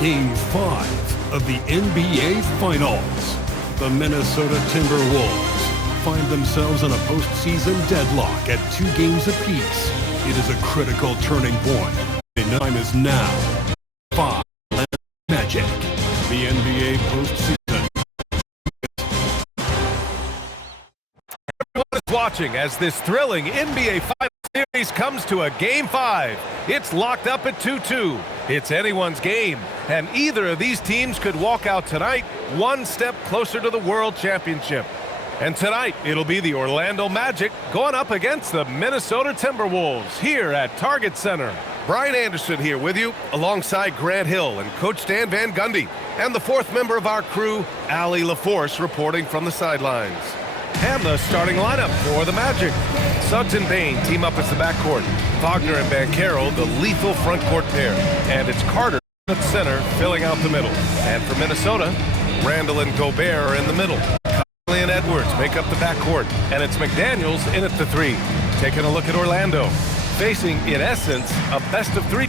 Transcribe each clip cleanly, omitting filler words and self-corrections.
Game 5 of the NBA Finals. The Minnesota Timberwolves find themselves in a postseason deadlock at 2 games apiece. It is a critical turning point. The time is now. 5 Magic. The NBA postseason. Everyone is watching as this thrilling NBA Finals series comes to a Game 5. It's locked up at 2-2. It's anyone's game, and either of these teams could walk out tonight one step closer to the World Championship. And tonight, it'll be the Orlando Magic going up against the Minnesota Timberwolves here at Target Center. Brian Anderson here with you, alongside Grant Hill and Coach Dan Van Gundy, and the fourth member of our crew, Allie LaForce, reporting from the sidelines. And the starting lineup for the Magic. Suggs and Bane team up as the backcourt. Wagner and Banchero, the lethal frontcourt pair. And it's Carter at center, filling out the middle. And for Minnesota, Randall and Gobert are in the middle. Conley and Edwards make up the backcourt. And it's McDaniels in at the 3. Taking a look at Orlando, facing, in essence, a best-of-3.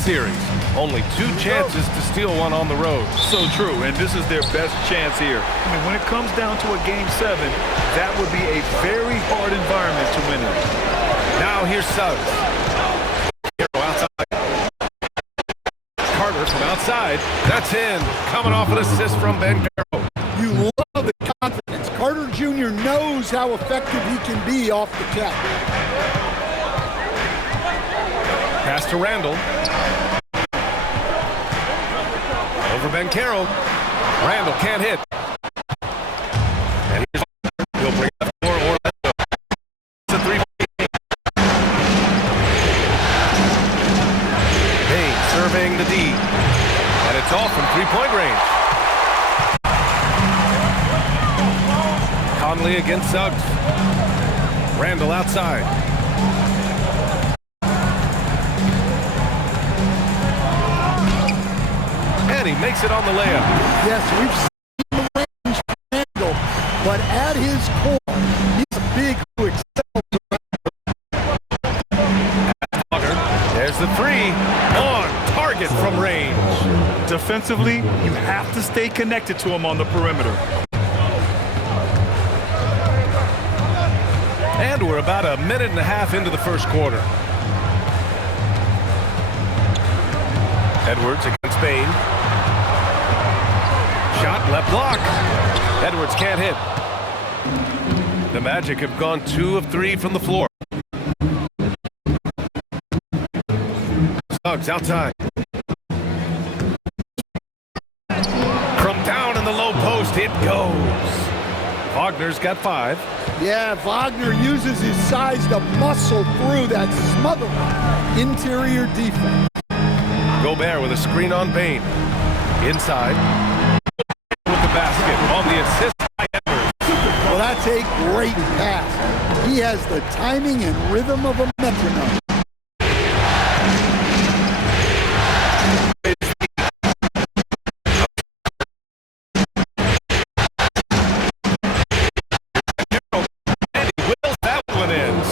series. Only 2 chances to steal one on the road. So true, and this is their best chance here. I mean, when it comes down to a Game 7, that would be a very hard environment to win in. Now here's Suggs. Outside. Carter from outside. That's in. Coming off an assist from Ben Carroll. You love the confidence. Carter Jr. knows how effective he can be off the catch. Pass to Randall. Over Ben Carroll. Randall can't hit. And here's he'll bring it up for Orlando. It's a 3-point. Payne surveying the D. And it's off from 3-point range. Conley against Suggs. Randall outside. And he makes it on the layup. Yes, we've seen the range from Randall, but at his core, he's a big who excels. There's the 3. On target from range. Defensively, you have to stay connected to him on the perimeter. And we're about a minute and a half into the first quarter. Edwards against Payne. Shot left block. Edwards can't hit. The Magic have gone 2 of 3 from the floor. Suggs outside. From down in the low post, it goes. Wagner's got 5. Yeah, Wagner uses his size to muscle through that smothering interior defense. Gobert with a screen on Payne. Inside. With the basket on the assist by Edwards. Well, that's a great pass. He has the timing and rhythm of a metronome.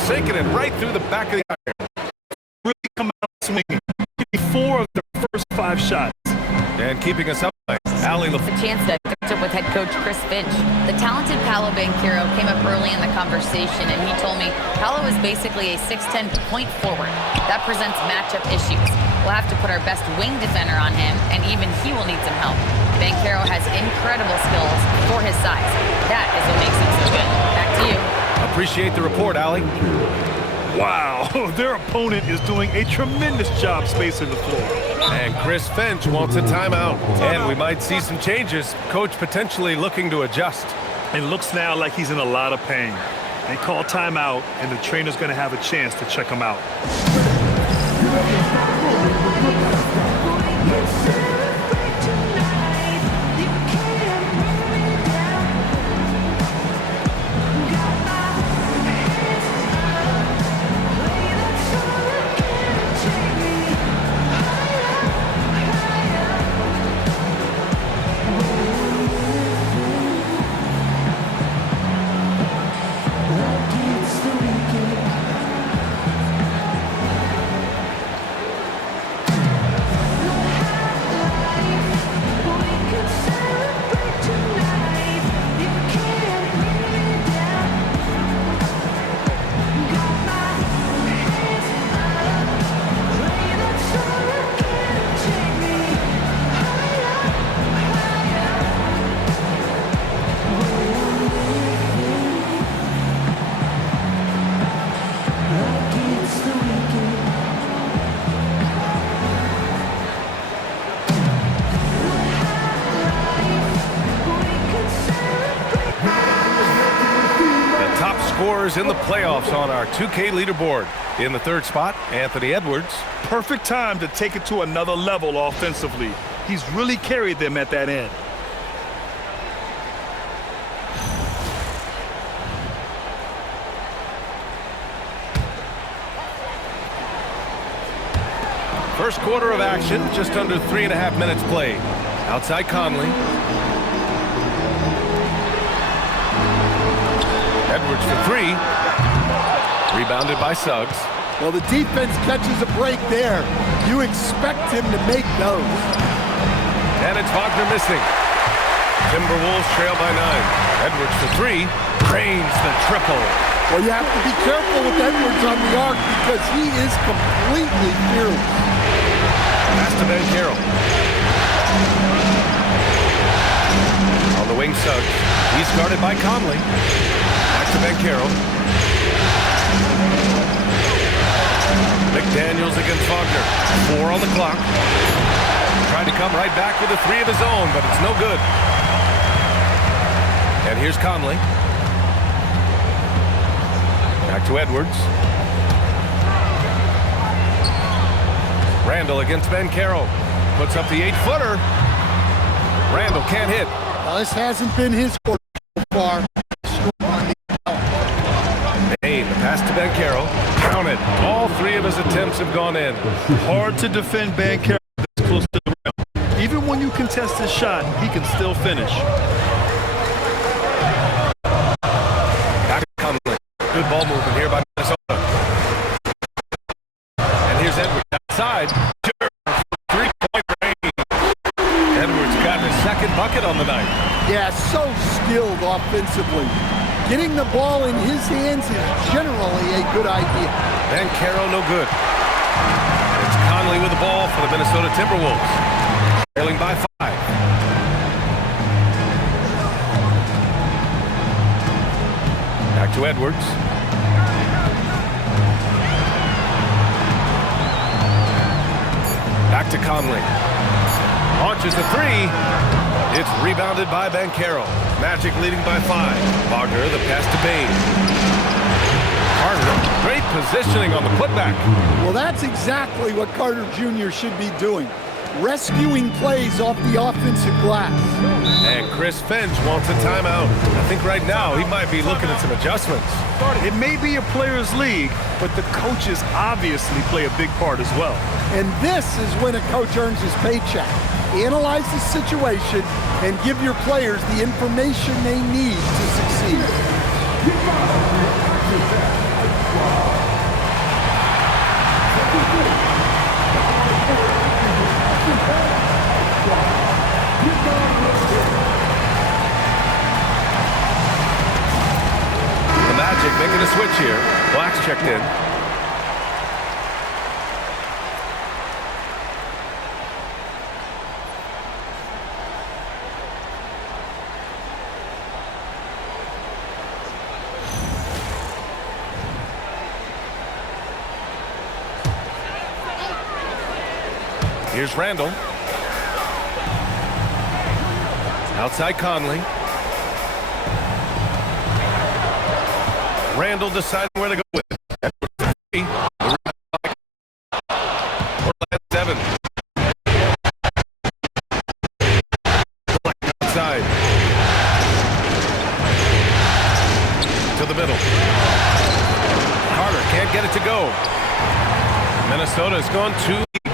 Sinking it right through the back of the iron. Really come out swinging. 4 of the first 5 shots. And keeping us up. Allie A chance to catch up with head coach Chris Finch. The talented Paolo Banchero came up early in the conversation, and he told me Paolo is basically a 6'10" point forward. That presents matchup issues. We'll have to put our best wing defender on him, and even he will need some help. Banchero has incredible skills for his size. That is what makes him so good. Back to you. Appreciate the report, Allie. Wow, their opponent is doing a tremendous job spacing the floor. And Chris Finch wants a timeout. And we might see some changes. Coach potentially looking to adjust. It looks now like he's in a lot of pain. They call timeout, and the trainer's going to have a chance to check him out. Scorers in the playoffs on our 2K leaderboard. In the 3rd spot, Anthony Edwards. Perfect time to take it to another level offensively. He's really carried them at that end. First quarter of action, just under 3.5 minutes played. Outside Conley. Edwards for 3. Rebounded by Suggs. Well, the defense catches a break there. You expect him to make those. And it's Wagner missing. Timberwolves trail by 9. Edwards for 3. Cranes the triple. Well, you have to be careful with Edwards on the arc because he is completely fearless. Pass to Ben Carroll. On the wing Suggs. He's guarded by Conley. Back to Ben Carroll. McDaniels against Wagner. 4 on the clock. Tried to come right back with a 3 of his own, but it's no good. And here's Conley. Back to Edwards. Randall against Ben Carroll. Puts up the 8-footer. Randall can't hit. Well, this hasn't been his quarter so far. Bain, the pass to Ben Carroll. Counted. All 3 of his attempts have gone in. Hard to defend Ben Carroll this close to the rim. Even when you contest his shot, he can still finish. Back to Conley. Good ball movement here by Minnesota. And here's Edwards outside. 3-point range. Edwards got his second bucket on the night. Yeah, so skilled offensively. Getting the ball in his hands is generally a good idea. Ben Carroll no good. It's Conley with the ball for the Minnesota Timberwolves. Trailing by 5. Back to Edwards. Back to Conley. Launches the 3. It's rebounded by Ben Carroll. Magic leading by 5. Wagner, the pass to Bain. Carter, great positioning on the putback. Well, that's exactly what Carter Jr. should be doing. Rescuing plays off the offensive glass. And Chris Finch wants a timeout. I think right now he might be looking at some adjustments. It may be a players' league, but the coaches obviously play a big part as well. And this is when a coach earns his paycheck. Analyze the situation and give your players the information they need to succeed. The Magic making a switch here. Black's checked in. Here's Randall. Outside Conley. Randall deciding where to go with it. 7. Outside. To the middle. Carter can't get it to go. Minnesota's gone too deep.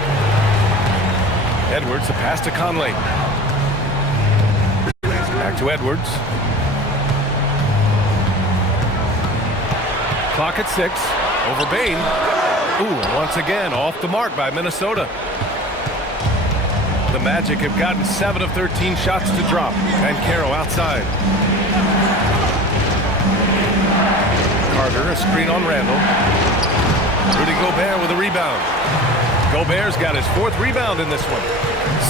Edwards, the pass to Conley. Back to Edwards. Clock at 6. Over Bain. Ooh, once again, off the mark by Minnesota. The Magic have gotten 7 of 13 shots to drop. And Carroll outside. Carter, a screen on Randall. Rudy Gobert with a rebound. Gobert's got his 4th rebound in this one.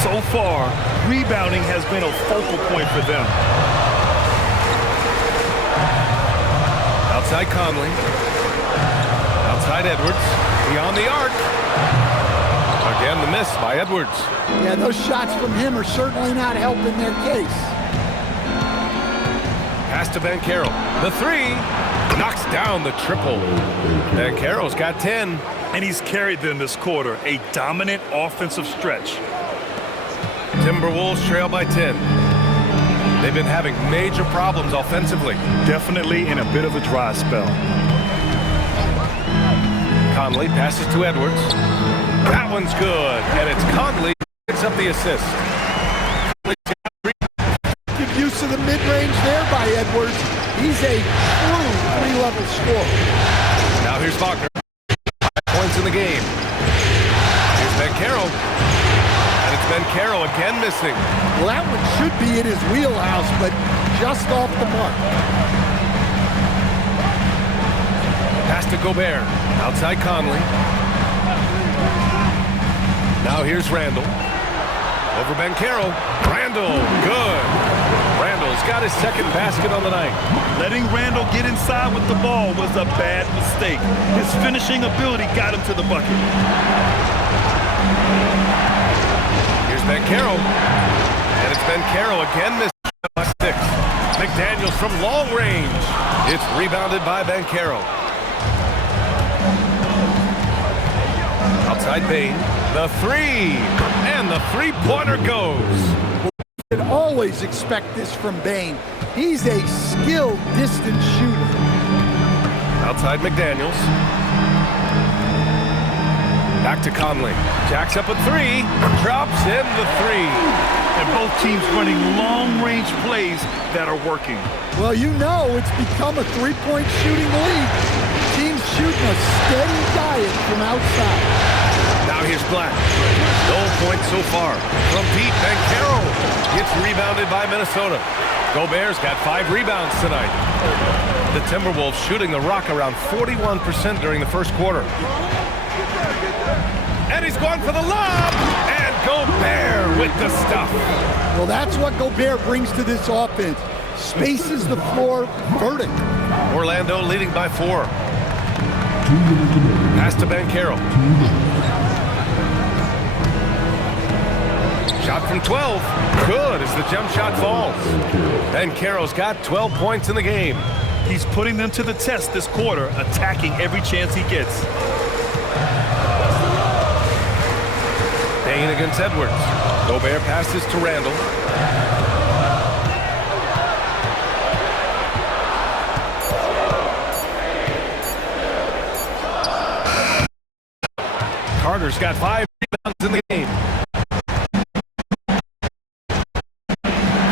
So far, rebounding has been a focal point for them. Outside Conley. Outside Edwards. Beyond the arc. Again, the miss by Edwards. Yeah, those shots from him are certainly not helping their case. Pass to Ben Carroll. The 3 knocks down the triple. Ben Carroll's got 10. And he's carried them this quarter, a dominant offensive stretch. Timberwolves trail by 10. They've been having major problems offensively. Definitely in a bit of a dry spell. Conley passes to Edwards. That one's good, and it's Conley who picks up the assist. Good use of the mid-range there by Edwards. He's a true 3-level scorer. Now here's Wagner. 5 points in the game. Here's Banchero. And it's Banchero again missing. Well, that one should be in his wheelhouse, but just off the mark. Pass to Gobert. Outside Conley. Now here's Randall. Over Banchero. Randall, good. Randall's got his second basket on the night. Letting Randall get inside with the ball was a bad mistake. His finishing ability got him to the bucket. Here's Banchero. And it's Banchero again missing by 6. McDaniels from long range. It's rebounded by Banchero. Outside Bain. The 3. And the three-pointer goes. You can always expect this from Bain. He's a skilled distance shooter. Outside McDaniels. Back to Conley. Jacks up a 3. Drops in the 3. And both teams running long-range plays that are working. Well, you know it's become a three-point shooting league. Teams shooting a steady diet from outside. Now here's Black. No points so far. From Pete Banchero. It's rebounded by Minnesota. Gobert's got 5 rebounds tonight. The Timberwolves shooting the rock around 41% during the first quarter. And he's going for the lob. And Gobert with the stuff. Well, that's what Gobert brings to this offense. Spaces the floor vertically. Orlando leading by 4. Pass to Banchero. Shot from 12. Good as the jump shot falls. Banchero's got 12 points in the game. He's putting them to the test this quarter, attacking every chance he gets. Bain against Edwards. Gobert passes to Randall. Carter's got 5 rebounds in the game.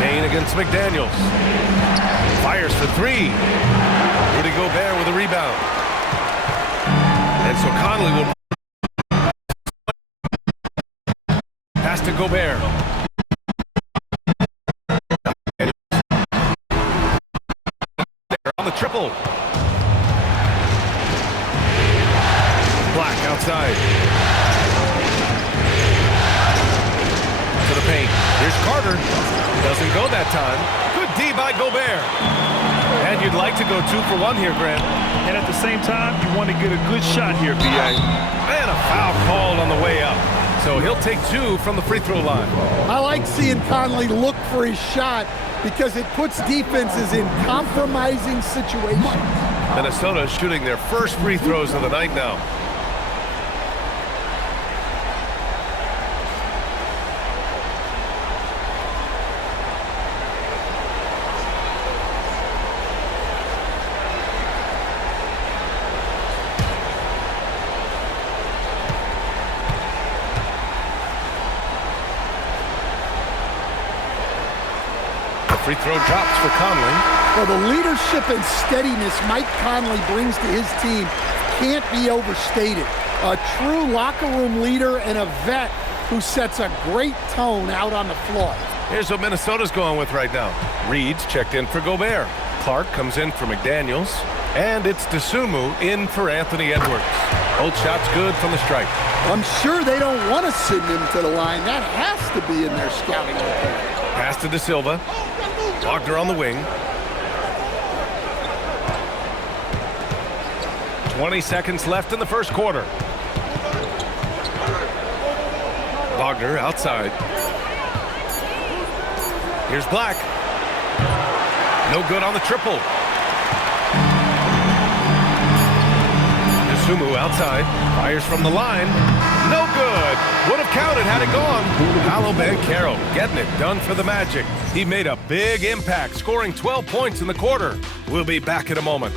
Bain against McDaniels. Fires for 3. Rudy Gobert with a rebound. And so Conley will pass to Gobert. On the triple. Black outside. To the paint. Here's Carter. Doesn't go that time. Good D by Gobert. And you'd like to go 2 for 1 here, Grant. And at the same time, you want to get a good shot here, B.A. And a foul called on the way up. So he'll take 2 from the free throw line. I like seeing Conley look for his shot because it puts defenses in compromising situations. Minnesota shooting their first free throws of the night now. Free throw drops for Conley. Well, the leadership and steadiness Mike Conley brings to his team can't be overstated. A true locker room leader and a vet who sets a great tone out on the floor. Here's what Minnesota's going with right now. Reed's checked in for Gobert. Clark comes in for McDaniels. And it's Dosunmu in for Anthony Edwards. Both shots good from the stripe. I'm sure they don't want to send him to the line. That has to be in their scouting report. Pass to De Silva. Wagner on the wing. 20 seconds left in the first quarter. Wagner outside. Here's Black. No good on the triple. Dosunmu outside. Fires from the line. No good. Would have counted had it gone. Paolo Banchero getting it done for the Magic. He made a big impact, scoring 12 points in the quarter. We'll be back in a moment.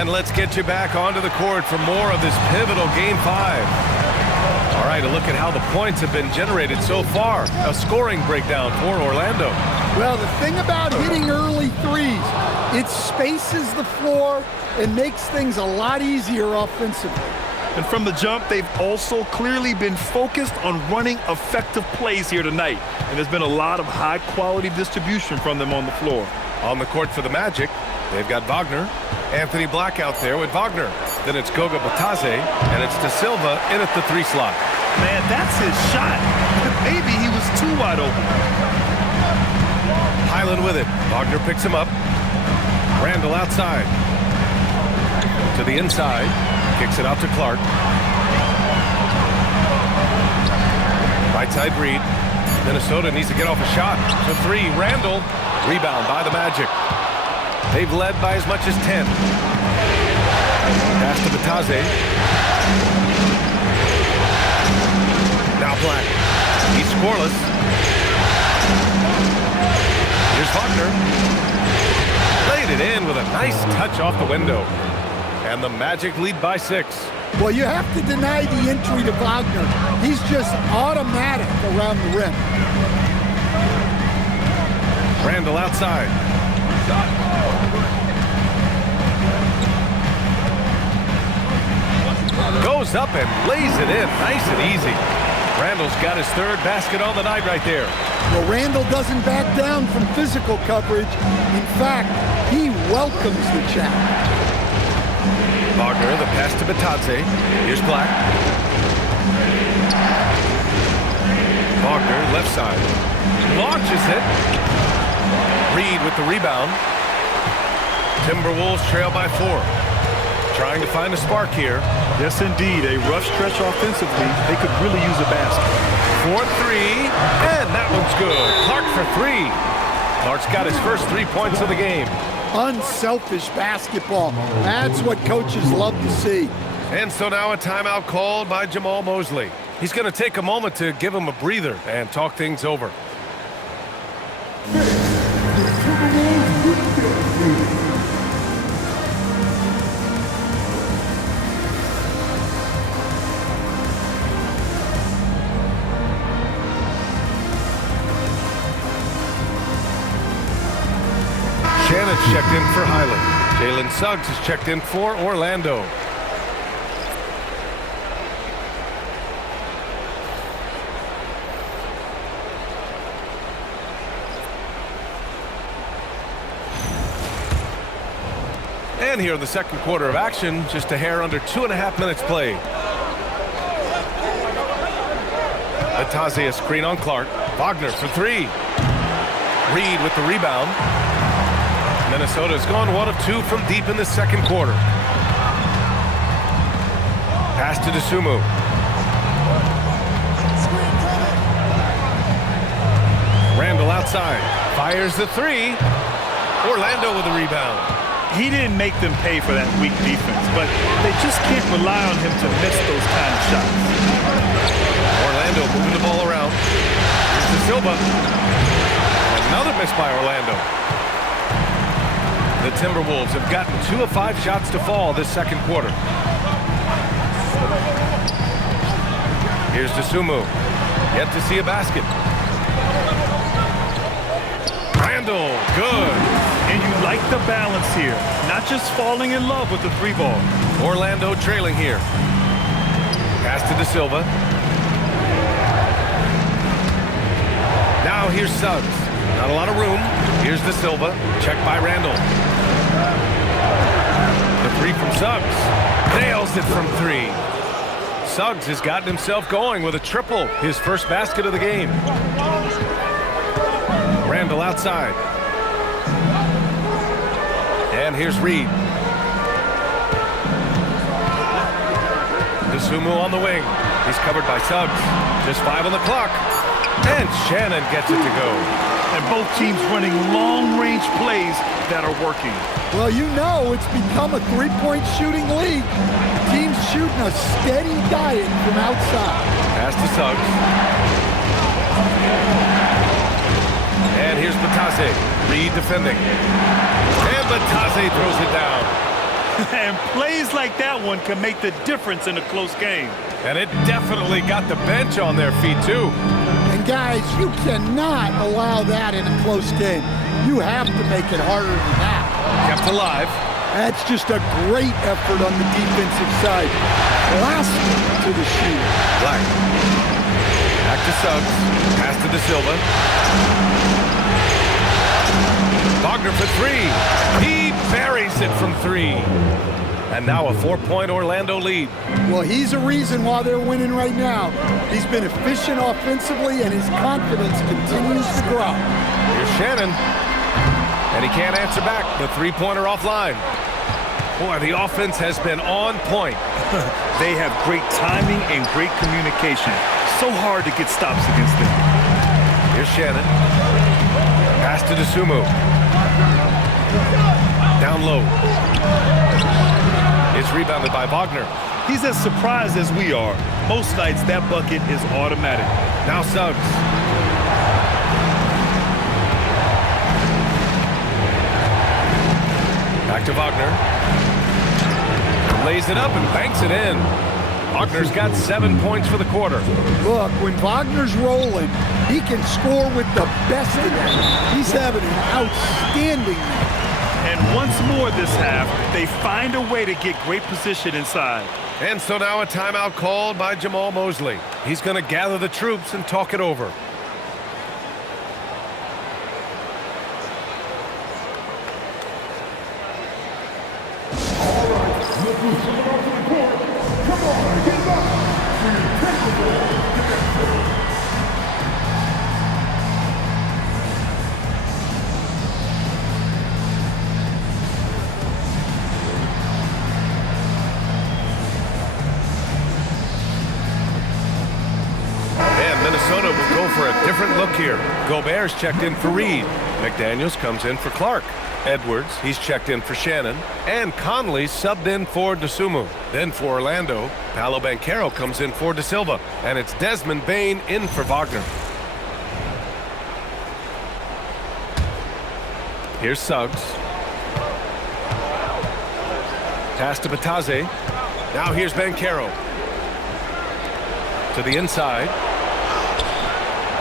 And let's get you back onto the court for more of this pivotal Game 5. All right, a look at how the points have been generated so far. A scoring breakdown for Orlando. Well, the thing about hitting early threes, it spaces the floor and makes things a lot easier offensively. And from the jump, they've also clearly been focused on running effective plays here tonight. And there's been a lot of high-quality distribution from them on the floor. On the court for the Magic, they've got Wagner. Anthony Black out there with Wagner. Then it's Goga Batadze, and it's De Silva in at the 3 slot. Man, that's his shot. Maybe he was too wide open. Highland with it. Wagner picks him up. Randall outside. To the inside. Kicks it out to Clark. Right side Reed. Minnesota needs to get off a shot. To 3. Randall. Rebound by the Magic. They've led by as much as 10. Pass to Batadze. Now Black. He's scoreless. Here's Wagner. Laid it in with a nice touch off the window. And the Magic lead by 6. Well, you have to deny the entry to Wagner. He's just automatic around the rim. Randall outside. Goes up and lays it in. Nice and easy. Randall's got his 3rd basket on the night right there. Well, Randall doesn't back down from physical coverage. In fact, he welcomes the challenge. Wagner, the pass to Batadze. Here's Black. Wagner, left side. Launches it. Reed with the rebound. Timberwolves trail by 4. Trying to find a spark here. Yes, indeed. A rough stretch offensively. They could really use a basket. 4-3, and that one's good. Clark for 3. Clark's got his first 3 points of the game. Unselfish basketball. That's what coaches love to see. And so now a timeout called by Jamal Mosley. He's going to take a moment to give him a breather and talk things over. Shannon's checked in for Highland. Jalen Suggs is checked in for Orlando. And here in the second quarter of action, just a hair under 2.5 minutes played. Batadze a screen on Clark. Wagner for 3. Reed with the rebound. Minnesota's gone 1 of 2 from deep in the second quarter. Pass to Dosunmu. Randall outside. Fires the 3. Orlando with the rebound. He didn't make them pay for that weak defense, but they just can't rely on him to miss those kind of shots. Orlando moving the ball around. Here's De Silva. Another miss by Orlando. The Timberwolves have gotten 2 of 5 shots to fall this second quarter. Here's Dosunmu. Yet to see a basket. Randall, good. And you like the balance here. Not just falling in love with the 3 ball. Orlando trailing here. Pass to De Silva. Now here's Suggs. Not a lot of room. Here's De Silva. Checked by Randall. The 3 from Suggs. Nails it from 3. Suggs has gotten himself going with a triple. His first basket of the game. Randall outside. And here's Reed. Dosunmu on the wing. He's covered by Suggs. Just 5 on the clock. And Shannon gets it to go. And both teams running long-range plays that are working. Well, you know it's become a 3-point shooting league. Teams shooting a steady diet from outside. Pass to Suggs. And here's Batadze. Reed defending. And Batadze throws it down. And plays like that one can make the difference in a close game. And it definitely got the bench on their feet, too. And guys, you cannot allow that in a close game. You have to make it harder than that. Kept alive. That's just a great effort on the defensive side. Last to the shoot. Black. Back to Suggs. Pass to De Silva. Wagner for three. He buries it from three. And now a 4-point Orlando lead. Well, he's a reason why they're winning right now. He's been efficient offensively, and his confidence continues to grow. Here's Shannon. And he can't answer back. The three-pointer offline. Boy, the offense has been on point. They have great timing and great communication. So hard to get stops against them. Here's Shannon. Pass to DeSumo. Down low. It's rebounded by Wagner. He's as surprised as we are. Most nights, that bucket is automatic. Now Suggs. Back to Wagner. Lays it up and banks it in. Wagner's got 7 points for the quarter. Look, when Wagner's rolling, he can score with the best of them. He's having an outstanding night. And once more this half, they find a way to get great position inside. And so now a timeout called by Jamal Mosley. He's going to gather the troops and talk it over. Minnesota will go for a different look here. Gobert's checked in for Reed. McDaniels comes in for Clark. Edwards, he's checked in for Shannon. And Conley subbed in for DeSumo. Then for Orlando, Paolo Banchero comes in for De Silva. And it's Desmond Bane in for Wagner. Here's Suggs. Pass to Batase. Now here's Banchero. To the inside.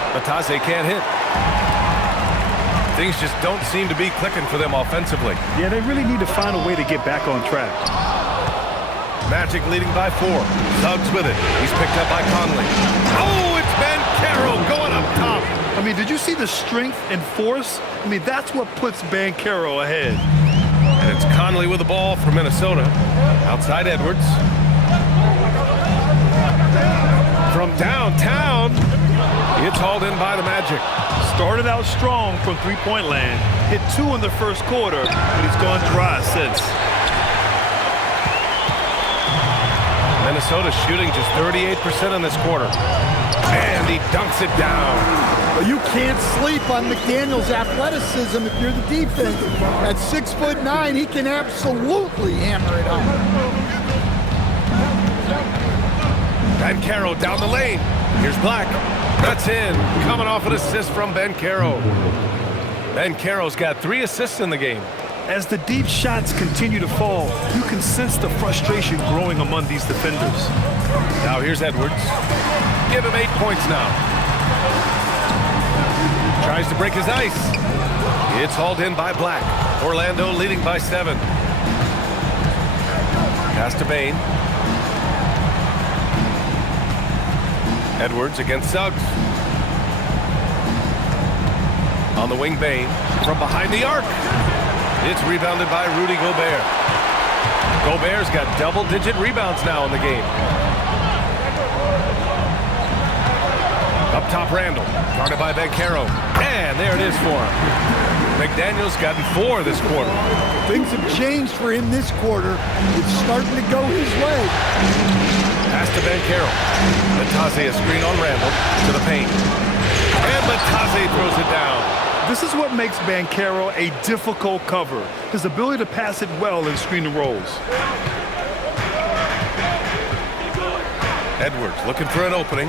Batase can't hit. Things just don't seem to be clicking for them offensively. Yeah, they really need to find a way to get back on track. Magic leading by 4. Suggs with it. He's picked up by Conley. Oh, it's Banchero going up top. I mean, did you see the strength and force? I mean, that's what puts Banchero ahead. And it's Conley with the ball for Minnesota. Outside Edwards. From downtown, it's hauled in by the Magic. Started out strong from three-point land. Hit 2 in the first quarter, but he's gone dry since. Minnesota shooting just 38% in this quarter. And he dunks it down. Well, you can't sleep on McDaniels' athleticism if you're the defense. At 6'9", he can absolutely hammer it home. Banchero down the lane. Here's Black. That's in. Coming off an assist from Banchero. Banchero's got 3 assists in the game. As the deep shots continue to fall, you can sense the frustration growing among these defenders. Now here's Edwards. Give him 8 points now. Tries to break his ice. It's hauled in by Black. Orlando leading by 7. Pass to Bane. Edwards against Suggs. On the wing, Bane. From behind the arc. It's rebounded by Rudy Gobert. Gobert's got double-digit rebounds now in the game. Up top, Randall. Guarded by Banchero. And there it is for him. McDaniels gotten 4 this quarter. Things have changed for him this quarter. It's starting to go his way. Pass to Banchero. Batase a screen on Randall to the paint. And Batase throws it down. This is what makes Banchero a difficult cover. His ability to pass it well in screen and rolls. Edwards looking for an opening.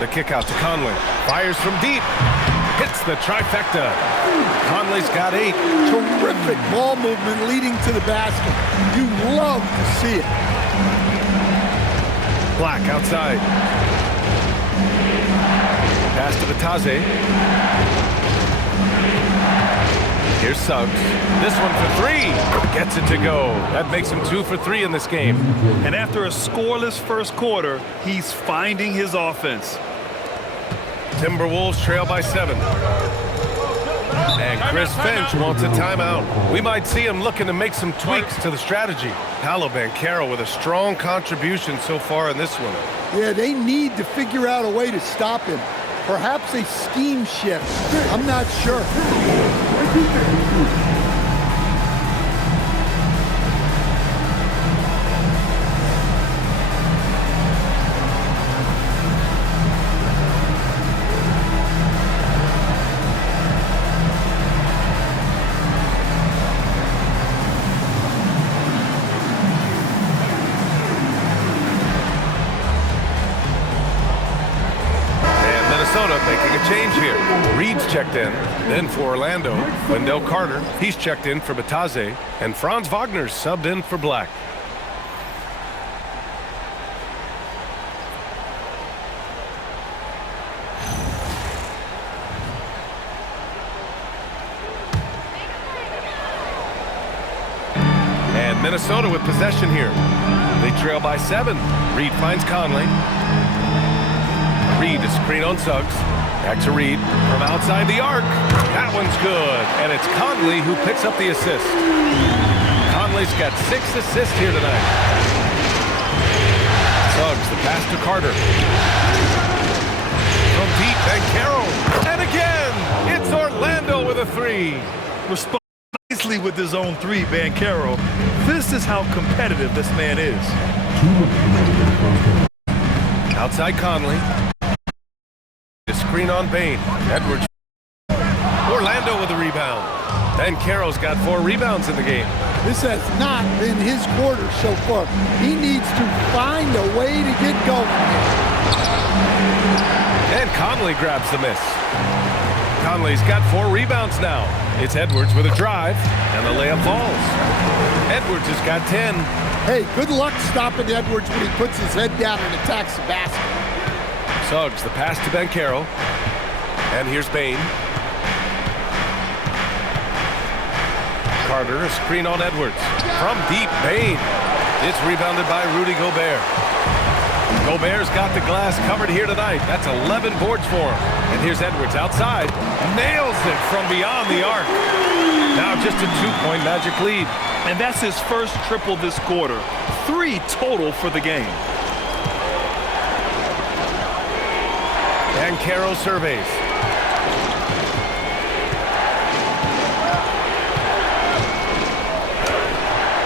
The kick out to Conley. Fires from deep. Hits the trifecta. Conley's got 8. Terrific ball movement leading to the basket. You love to see it. Black outside. Pass to Batase. Here's Suggs. This one for 3. Gets it to go. That makes him 2 for 3 in this game. And after a scoreless first quarter, he's finding his offense. Timberwolves trail by 7. And Chris Finch wants a timeout. We might see him looking to make some tweaks to the strategy. Paolo Banchero with a strong contribution so far in this one. Yeah, they need to figure out a way to stop him. Perhaps a scheme shift. I'm not sure. Making a change here. Reed's checked in. Then for Orlando, Wendell Carter. He's checked in for Batase. And Franz Wagner's subbed in for Black. And Minnesota with possession here. They trail by 7. Reed finds Conley. Reed to screen on Suggs. Back to Reed from outside the arc. That one's good. And it's Conley who picks up the assist. Conley's got 6 assists here tonight. Suggs, the pass to Carter. From deep, Banchero. And again, it's Orlando with a 3. Respond nicely with his own 3, Banchero. This is how competitive this man is. Outside Conley. Screen on Bain. Edwards. Orlando with the rebound. Banchero's got 4 rebounds in the game. This has not been his quarter so far. He needs to find a way to get going here. And Conley grabs the miss. Conley's got 4 rebounds now. It's Edwards with a drive, and the layup falls. Edwards has got 10. Hey, good luck stopping Edwards when he puts his head down and attacks the basket. Suggs, the pass to Banchero. And here's Bain. Carter, a screen on Edwards. From deep, Bain. It's rebounded by Rudy Gobert. Gobert's got the glass covered here tonight. That's 11 boards for him. And here's Edwards outside. Nails it from beyond the arc. Now just a 2-point Magic lead. And that's his first triple this quarter. 3 total for the game. Banchero surveys.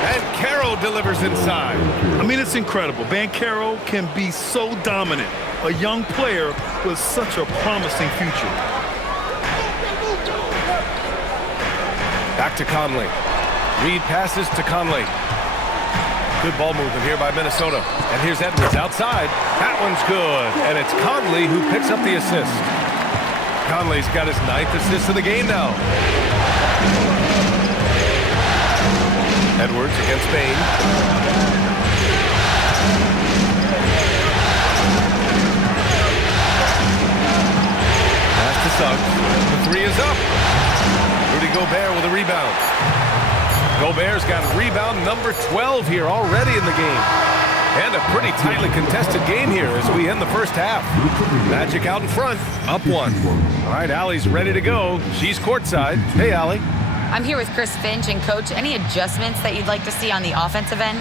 Banchero delivers inside. I mean, it's incredible. Banchero can be so dominant. A young player with such a promising future. Back to Conley. Reed passes to Conley. Good ball movement here by Minnesota. And here's Edwards outside. That one's good. And it's Conley who picks up the assist. Conley's got his 9th assist of the game now. Edwards against Bain. Pass to Suggs. The 3 is up. Rudy Gobert with a rebound. Gobert's got rebound number 12 here already in the game. And a pretty tightly contested game here as we end the first half. Magic out in front, up 1. All right, Allie's ready to go. She's courtside. Hey, Allie. I'm here with Chris Finch. And, Coach, any adjustments that you'd like to see on the offensive end?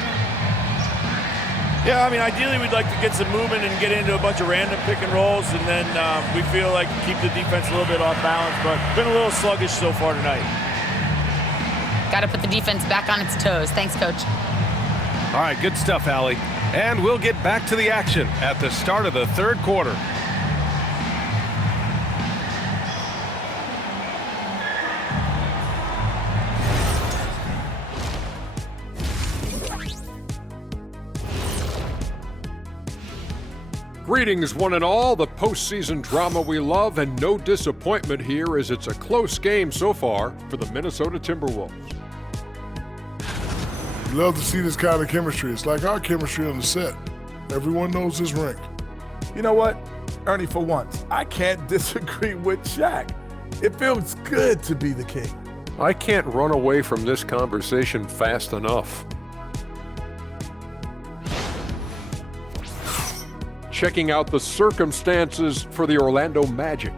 Yeah, I mean, ideally we'd like to get some movement and get into a bunch of random pick and rolls, and then we feel like keep the defense a little bit off balance, but been a little sluggish so far tonight. Got to put the defense back on its toes. Thanks, Coach. All right, good stuff, Allie. And we'll get back to the action at the start of the third quarter. Greetings, one and all. The postseason drama we love, and no disappointment here as it's a close game so far for the Minnesota Timberwolves. We love to see this kind of chemistry. It's like our chemistry on the set. Everyone knows his rank. You know what, Ernie, for once, I can't disagree with Shaq. It feels good to be the king. I can't run away from this conversation fast enough. Checking out the circumstances for the Orlando Magic.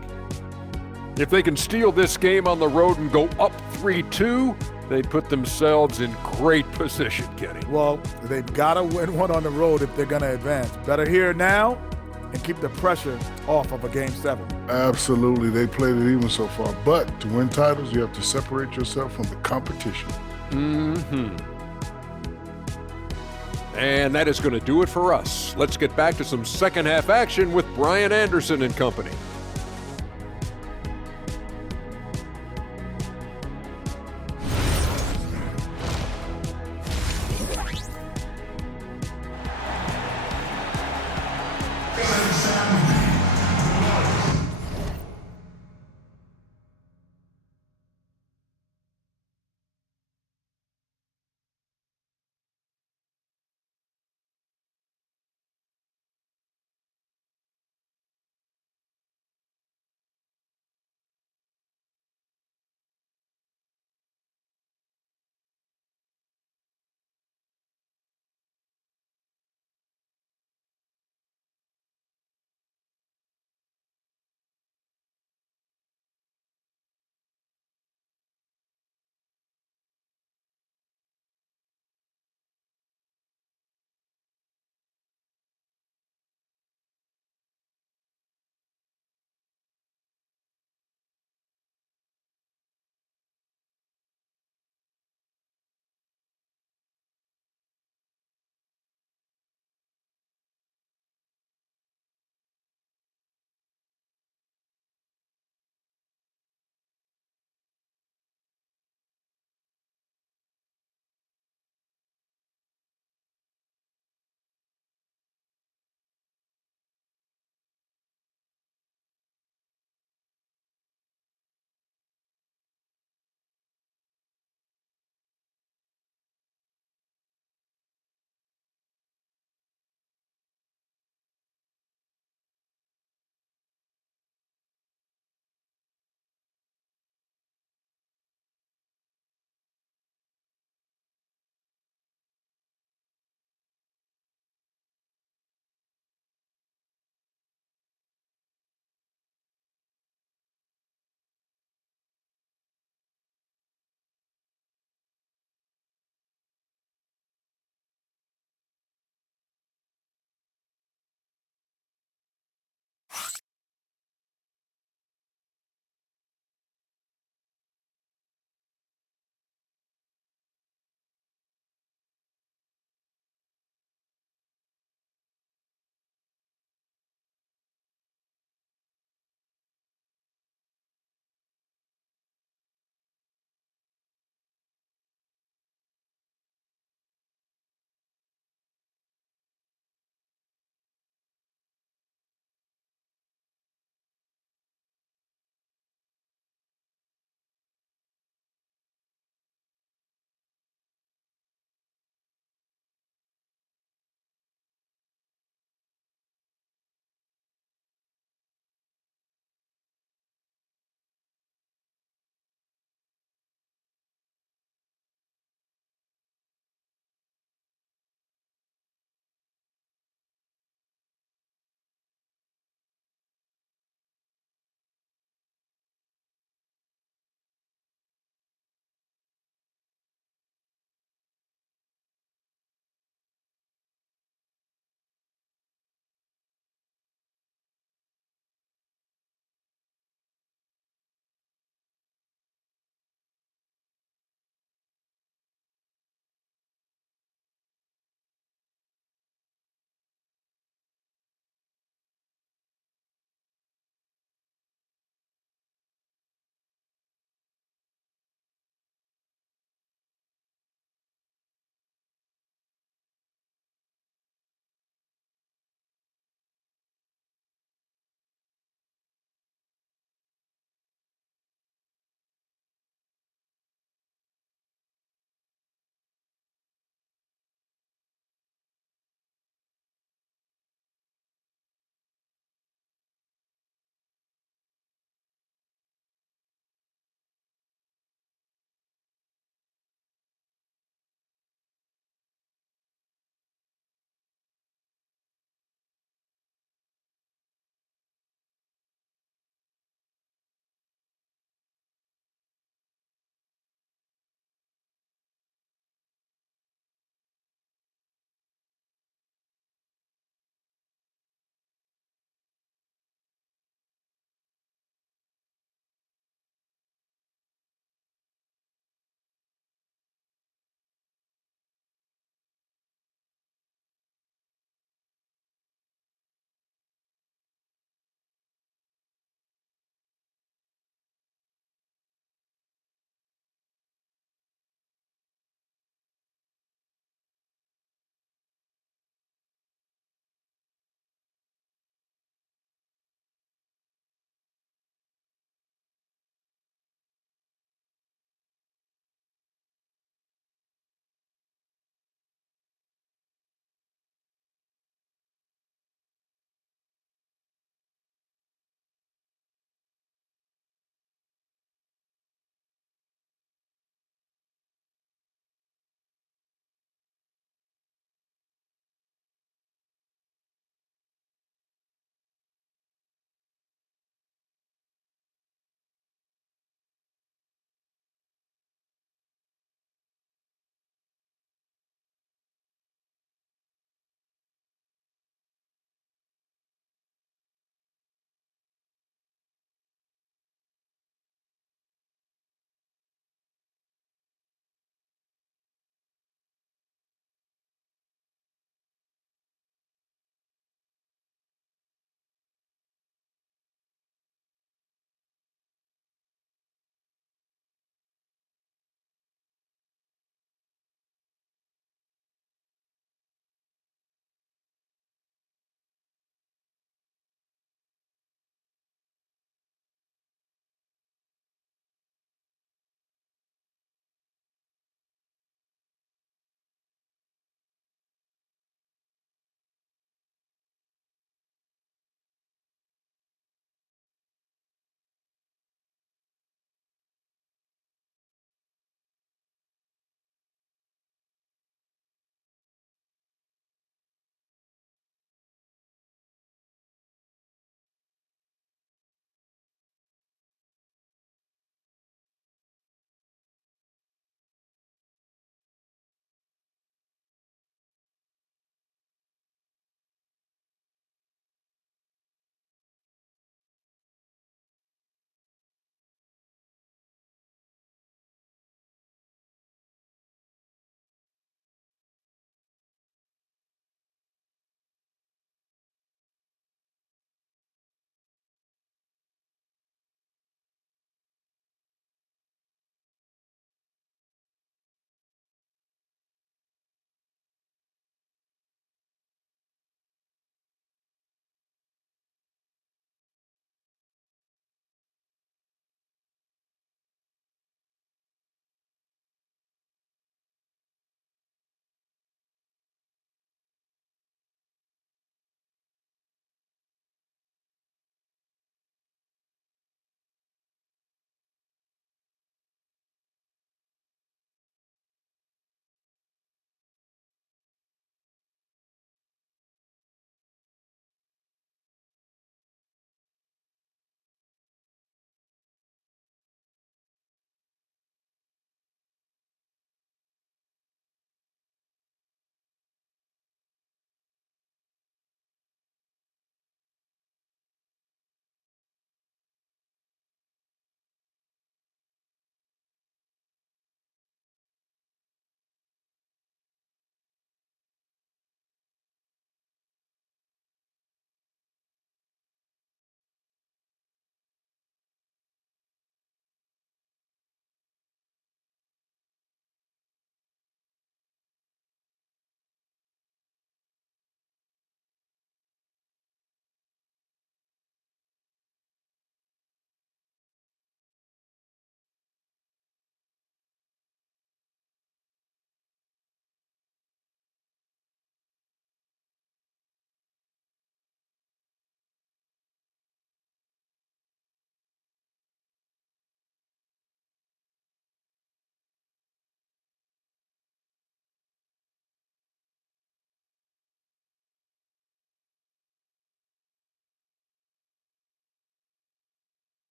If they can steal this game on the road and go up 3-2, they'd put themselves in great position, Kenny. Well, they've got to win one on the road if they're going to advance. Better here now and keep the pressure off of a Game 7. Absolutely, they played it even so far. But to win titles, you have to separate yourself from the competition. And that is going to do it for us. Let's get back to some second half action with Brian Anderson and company.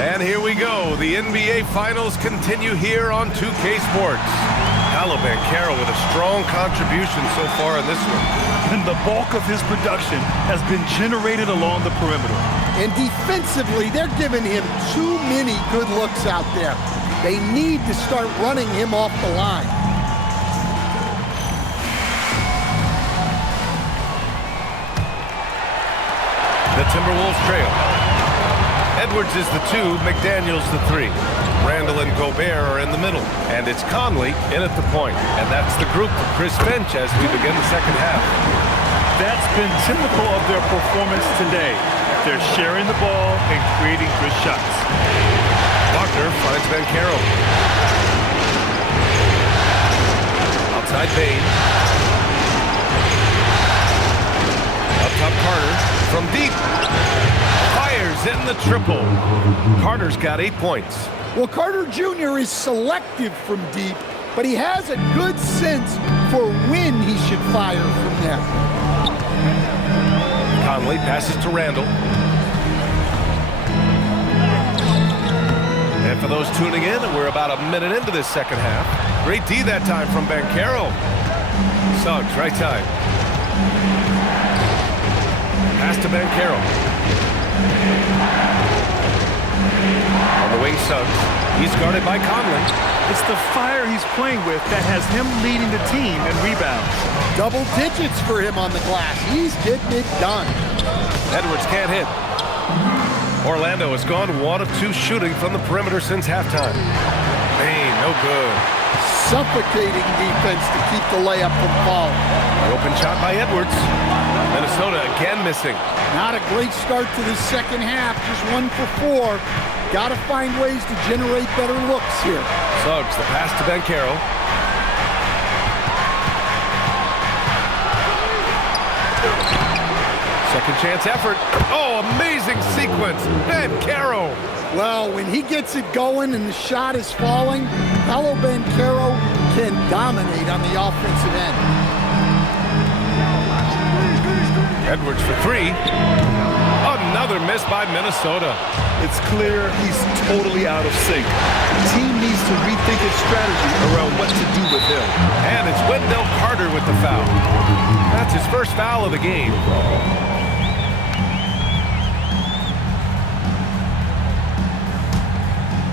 And here we go. The NBA Finals continue here on 2K Sports. Paolo Banchero with a strong contribution so far in this one. And the bulk of his production has been generated along the perimeter. And defensively, they're giving him too many good looks out there. They need to start running him off the line. The Timberwolves trail. Edwards is the 2, McDaniels the 3. Randall and Gobert are in the middle. And it's Conley in at the point. And that's the group for Chris Finch as we begin the second half. That's been typical of their performance today. They're sharing the ball and creating good shots. Wagner finds Banchero. Outside Bain. Up top Carter. From deep. Fires in the triple. Carter's got 8 points. Well, Carter Jr. is selective from deep, but he has a good sense for when he should fire from there. Conley passes to Randall. And for those tuning in, we're about a minute into this second half. Great D that time from Banchero. Suggs, right side. Pass to Banchero. On the wing, Suggs. He's guarded by Conley. It's the fire he's playing with that has him leading the team in rebounds. Double digits for him on the glass. He's getting it done. Edwards can't hit. Orlando has gone 1 of 2 shooting from the perimeter since halftime. Bain, no good. Suffocating defense to keep the layup from falling. Open shot by Edwards. Minnesota again missing. Not a great start to the second half, just 1 for 4. Got to find ways to generate better looks here. Suggs, the pass to Banchero. Second chance effort. Oh, amazing sequence. Banchero. Well, when he gets it going and the shot is falling, Paolo Banchero can dominate on the offensive end. Edwards for 3. Another miss by Minnesota. It's clear he's totally out of sync. The team needs to rethink its strategy around what to do with him. And it's Wendell Carter with the foul. That's his first foul of the game.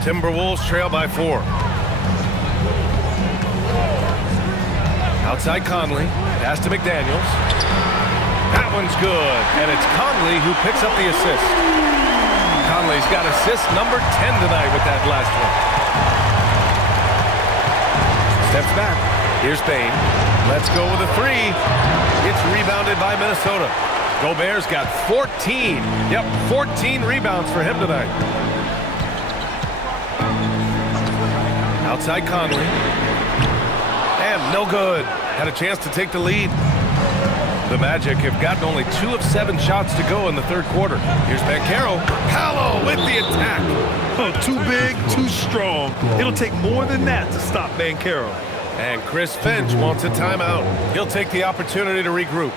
Timberwolves trail by 4. Outside Conley. Pass to McDaniels. That one's good. And it's Conley who picks up the assist. Conley's got assist number 10 tonight with that last one. Steps back. Here's Bain. Let's go with a 3. It's rebounded by Minnesota. Gobert's got 14. Yep, 14 rebounds for him tonight. Outside Conley. And no good. Had a chance to take the lead. The Magic have gotten only 2 of 7 shots to go in the third quarter. Here's Banchero. Paolo with the attack. Oh, too big, too strong. It'll take more than that to stop Banchero. And Chris Finch wants a timeout. He'll take the opportunity to regroup.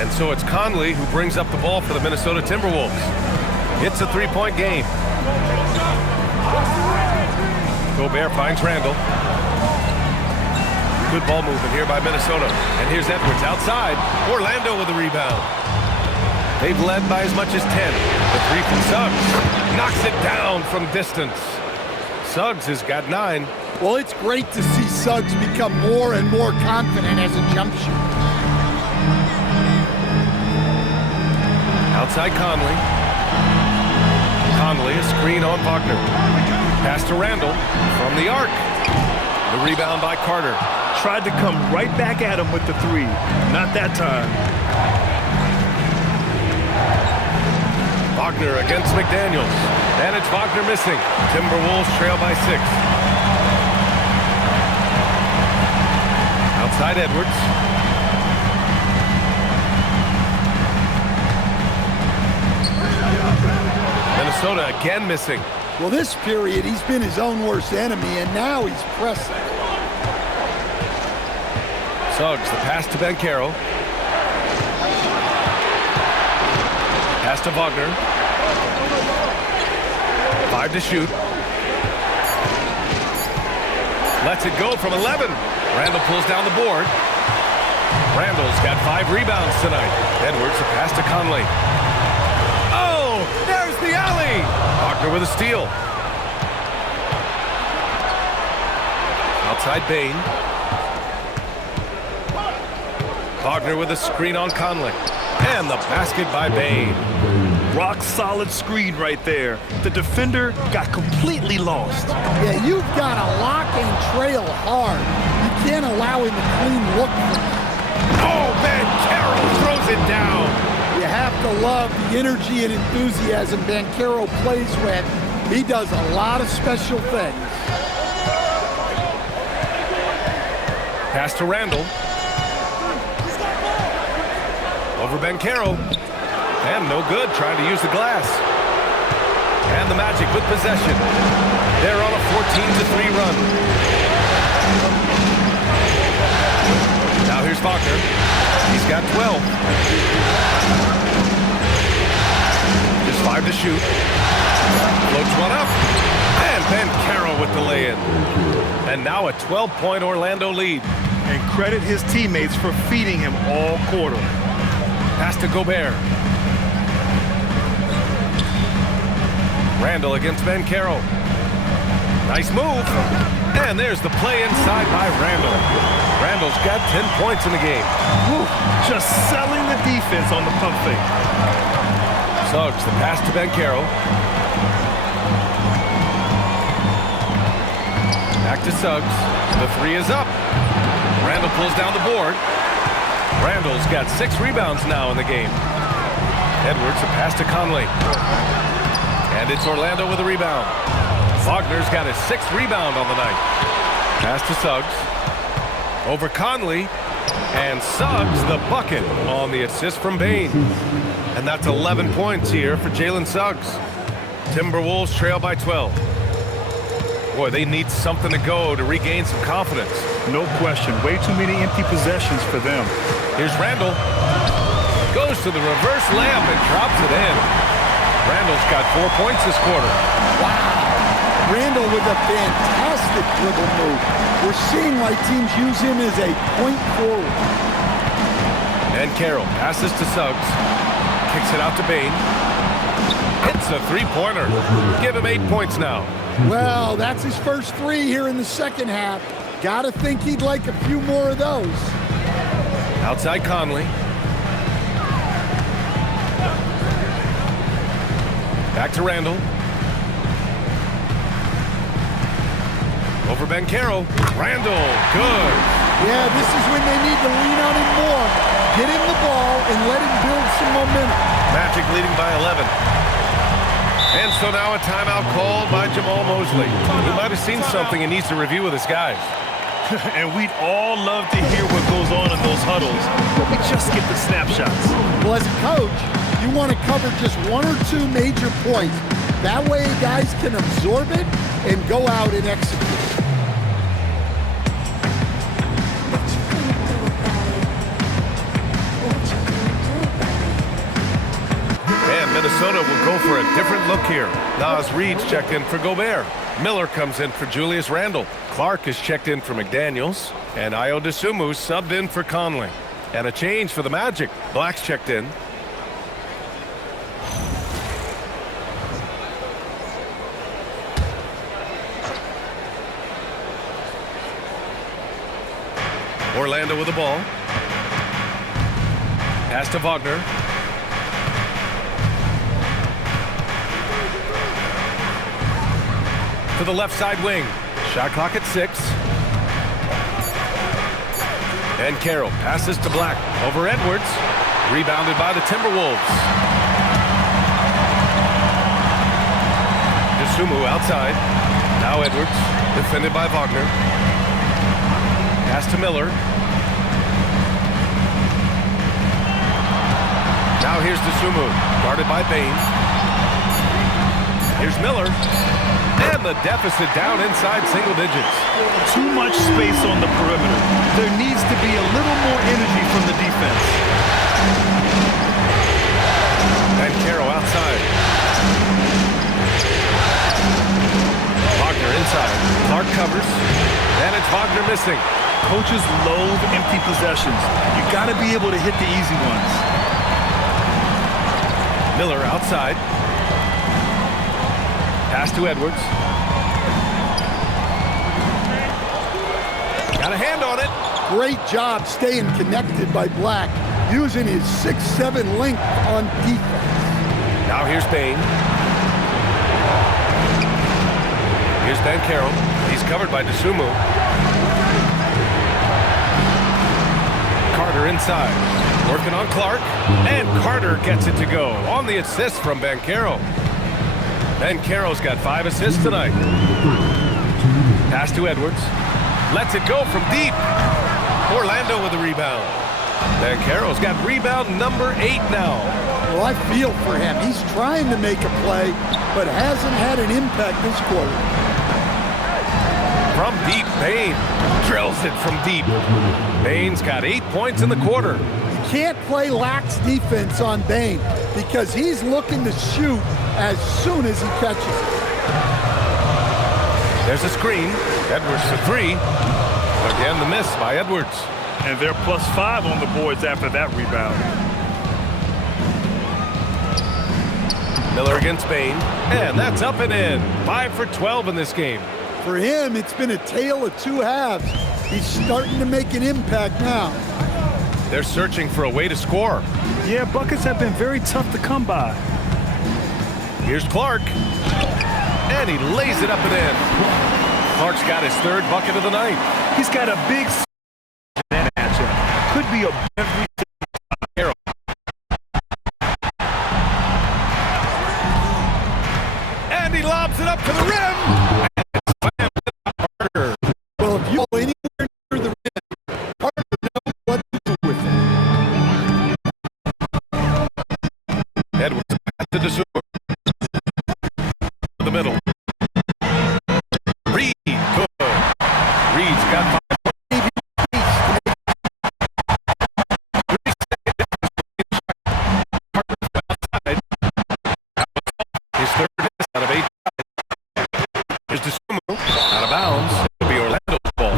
And so it's Conley who brings up the ball for the Minnesota Timberwolves. It's a 3-point game. Gobert finds Randall. Good ball movement here by Minnesota. And here's Edwards outside. Orlando with the rebound. They've led by as much as 10. The three from Suggs knocks it down from distance. Suggs has got 9. Well, it's great to see Suggs become more and more confident as a jump shooter. Outside Conley. Conley, a screen on Wagner. Pass to Randall from the arc. The rebound by Carter. Tried to come right back at him with the three. Not that time. Wagner against McDaniels. And it's Wagner missing. Timberwolves trail by 6. Outside Edwards. Minnesota again missing. Well, this period, he's been his own worst enemy, and now he's pressing. Suggs, the pass to Banchero. Pass to Wagner. 5 to shoot. Lets it go from 11. Randall pulls down the board. Randall's got 5 rebounds tonight. Edwards, a pass to Conley. Oh, there's the alley. Wagner with a steal. Outside Bain. Wagner with a screen on Conley. And the basket by Bain. Rock solid screen right there. The defender got completely lost. Yeah, you've got to lock and trail hard. You can't allow him a clean look. Oh, Banchero throws it down. You have to love the energy and enthusiasm Banchero plays with. He does a lot of special things. Pass to Randall. Over Banchero. And no good, trying to use the glass. And the Magic with possession. They're on a 14-3 run. Now here's Wagner. He's got 12. Just 5 to shoot. Floats one up. And Banchero with the lay-in. And now a 12-point Orlando lead. And credit his teammates for feeding him all quarter. Pass to Gobert. Randall against Banchero. Nice move. And there's the play inside by Randall. Randall's got 10 points in the game. Woo, just selling the defense on the pump fake. Suggs, the pass to Banchero. Back to Suggs. The 3 is up. Randall pulls down the board. Randall's got 6 rebounds now in the game. Edwards, a pass to Conley. And it's Orlando with a rebound. Wagner's got his 6th rebound on the night. Pass to Suggs. Over Conley. And Suggs the bucket on the assist from Bain. And that's 11 points here for Jalen Suggs. Timberwolves trail by 12. Boy, they need something to go to regain some confidence. No question. Way too many empty possessions for them. Here's Randall. Goes to the reverse layup and drops it in. Randall's got 4 points this quarter. Wow. Randall with a fantastic dribble move. We're seeing why teams use him as a point forward. And Carroll passes to Suggs. Kicks it out to Bain. Hits a 3-pointer. Give him 8 points now. Well, that's his first 3 here in the second half. Gotta think he'd like a few more of those. Outside Conley. Back to Randall. Over Banchero. Randall, good. Yeah, this is when they need to lean on him more. Get him the ball and let him build some momentum. Magic leading by 11. And so now a timeout called by Jamal Mosley. He might have seen something he needs to review with his guys. And we'd all love to hear what goes on in those huddles, but we just get the snapshots. Well, as a coach, you want to cover just 1 or 2 major points. That way guys can absorb it and go out and execute. And Minnesota Minnesota will go for a different look here. Nas Reed's checked in for Gobert. Miller comes in for Julius Randle. Clark is checked in for McDaniels. And Ayo Dosunmu subbed in for Conley. And a change for the Magic. Black's checked in. Orlando with the ball. Pass to Wagner. To the left side wing. Shot clock at 6. And Carroll passes to Black. Over Edwards. Rebounded by the Timberwolves. Dosunmu outside. Now Edwards. Defended by Wagner. Pass to Miller. Now here's Dosunmu, guarded by Bane. Here's Miller. And the deficit down inside single digits. Too much space on the perimeter. There needs to be a little more energy from the defense. And Carroll outside. Wagner inside. Clark covers. And it's Wagner missing. Coaches loathe empty possessions. You got to be able to hit the easy ones. Miller outside. Pass to Edwards. Got a hand on it. Great job staying connected by Black, using his 6'7" length on defense. Now here's Bane. Here's Ben Carroll. He's covered by Dosunmu. Carter inside. Working on Clark. And Carter gets it to go on the assist from Ben Carroll. Ben Carroll's got 5 assists tonight. Pass to Edwards. Lets it go from deep. Orlando with the rebound. Ben Carroll's got rebound number 8 now. Well, I feel for him. He's trying to make a play, but hasn't had an impact this quarter. From deep, Bane drills it from deep. Bane's got 8 points in the quarter. You can't play lax defense on Bane because he's looking to shoot as soon as he catches it. There's a screen. Edwards for 3. Again, the miss by Edwards. And they're +5 on the boards after that rebound. Miller against Bane. And that's up and in. 5 for 12 in this game. For him, it's been a tale of 2 halves. He's starting to make an impact now. They're searching for a way to score. Yeah, buckets have been very tough to come by. Here's Clark. And he lays it up and in. Clark's got his 3rd bucket of the night. He's got a big matchup. Could be a every Carroll. And he lobs it up to the rim. Well, if you go anywhere near the rim, Carter knows what to do with it. Edwards pass to Dosunmu. The middle. Reed, good. Reed's got 5. His 3rd miss out of 8. Here's Dosunmu out of bounds. It'll be Orlando's ball. The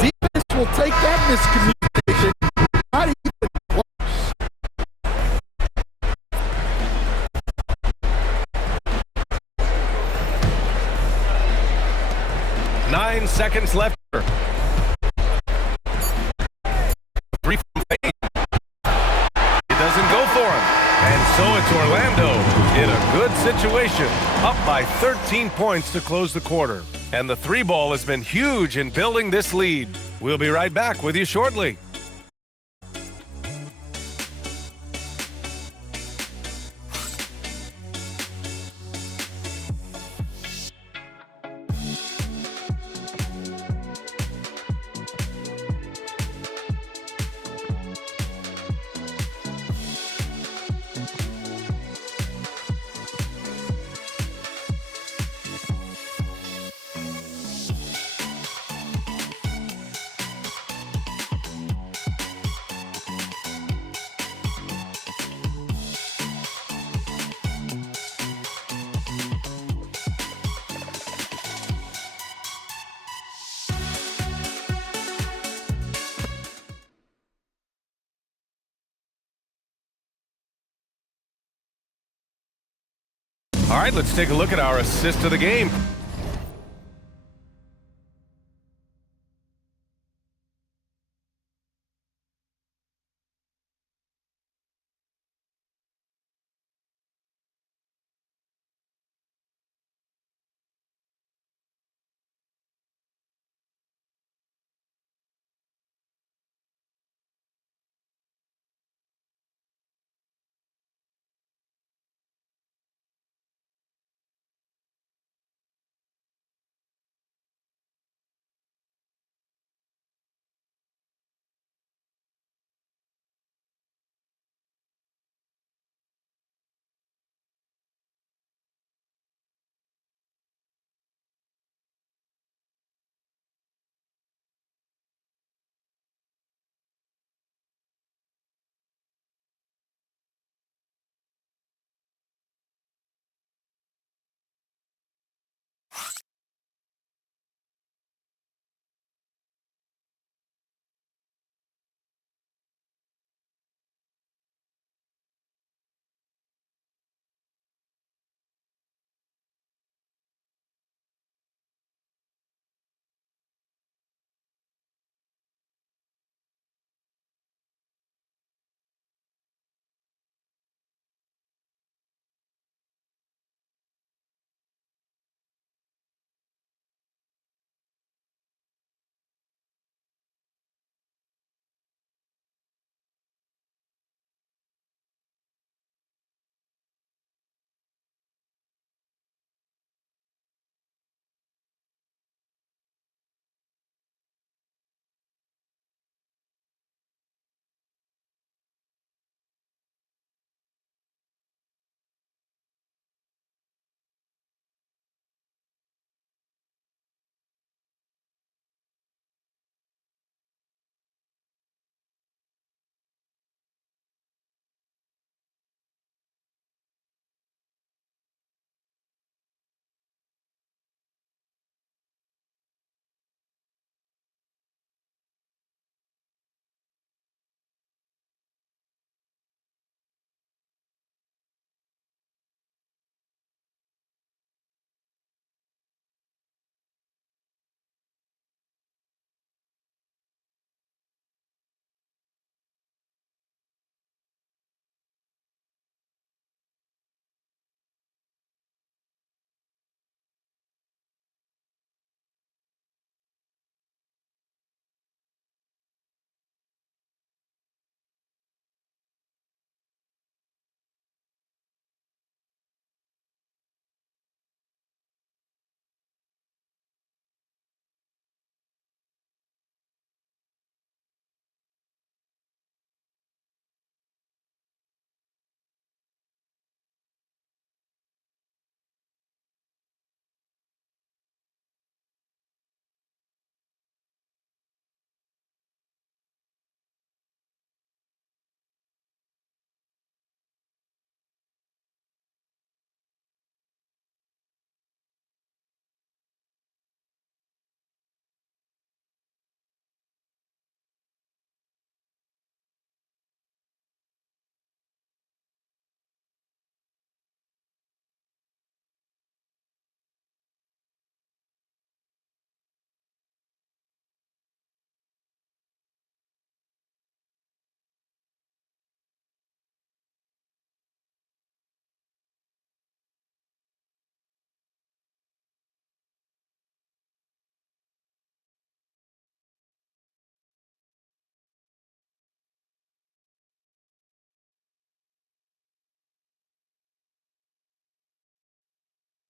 defense will take that miscommunication. Not even close. 9 seconds left. 3 from Bane. It doesn't go for him. And so it's Orlando in a good situation. Up by 13 points to close the quarter. And the 3 ball has been huge in building this lead. We'll be right back with you shortly. All right, let's take a look at our assist of the game.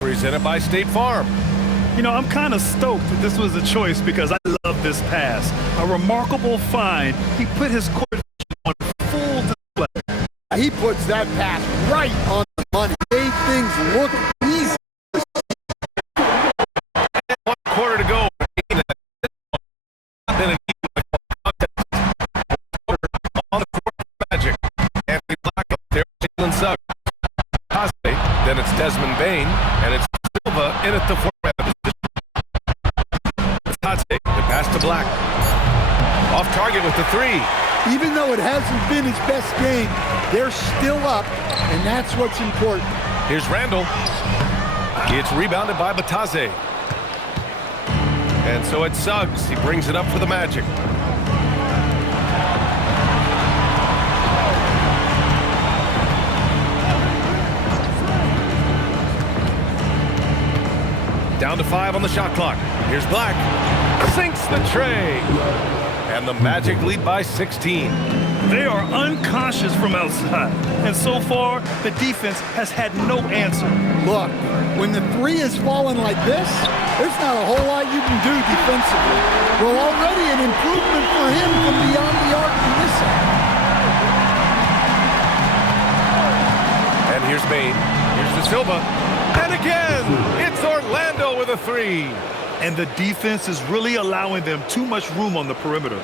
Presented by State Farm. You know, I'm kind of stoked that this was a choice because I love this pass. A remarkable find. He put his court on full display. He puts that pass right on the money. Made things look easy. 1 quarter to go. On the court, Magic. Anthony Black up there. Jalen Suggs. Then it's Desmond Bain, and it's Silva in at the format position. The pass to Black. Off target with the 3. Even though it hasn't been his best game, they're still up, and that's what's important. Here's Randall. It's rebounded by Batase. And so it's Suggs. He brings it up for the Magic. Down to 5 on the shot clock. Here's Black. Sinks the tray. And the Magic lead by 16. They are unconscious from outside. And so far, the defense has had no answer. Look, when the three is falling like this, there's not a whole lot you can do defensively. Well, already an improvement for him from beyond the arc from this side. And here's Bane. Here's De Silva. And again, it's Orlando with a 3. And the defense is really allowing them too much room on the perimeter.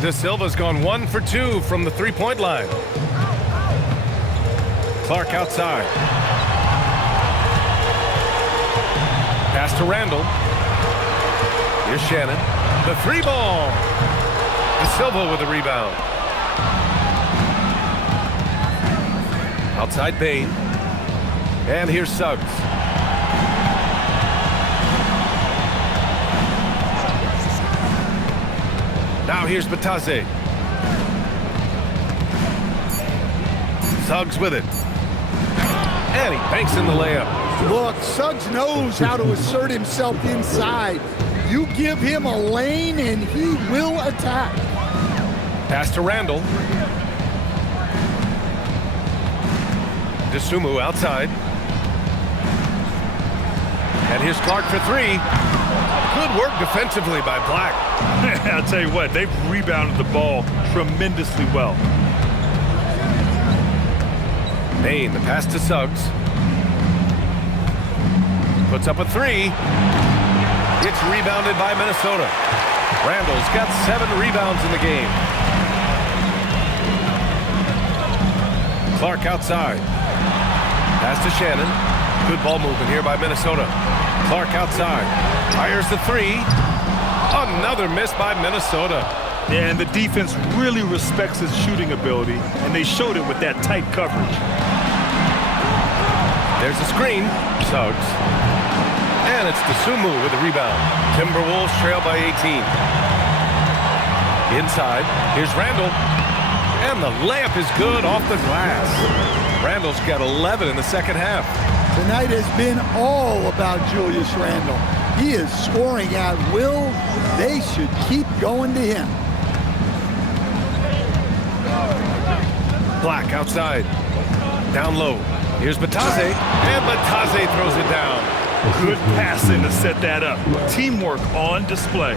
De Silva's gone 1 for 2 from the three-point line. Clark outside. Pass to Randall. Here's Shannon. The 3-ball. De Silva with the rebound. Outside Bane. And here's Suggs. Now here's Batase. Suggs with it. And he banks in the layup. Look, Suggs knows how to assert himself inside. You give him a lane and he will attack. Pass to Randall. DeSumo outside. And here's Clark for 3. Good work defensively by Black. I'll tell you what, they've rebounded the ball tremendously well. Bane, the pass to Suggs. Puts up a 3. It's rebounded by Minnesota. Randall's got 7 rebounds in the game. Clark outside. Pass to Shannon. Good ball movement here by Minnesota. Clark outside. Fires the 3. Another miss by Minnesota. Yeah, and the defense really respects his shooting ability, and they showed it with that tight coverage. There's a screen. Suggs. And it's DeSumo with the rebound. Timberwolves trail by 18. Inside. Here's Randall. And the layup is good off the glass. Randall's got 11 in the second half. Tonight has been all about Julius Randle. He is scoring at will. They should keep going to him. Black outside. Down low. Here's Batase. And Batase throws it down. Good passing to set that up. Teamwork on display.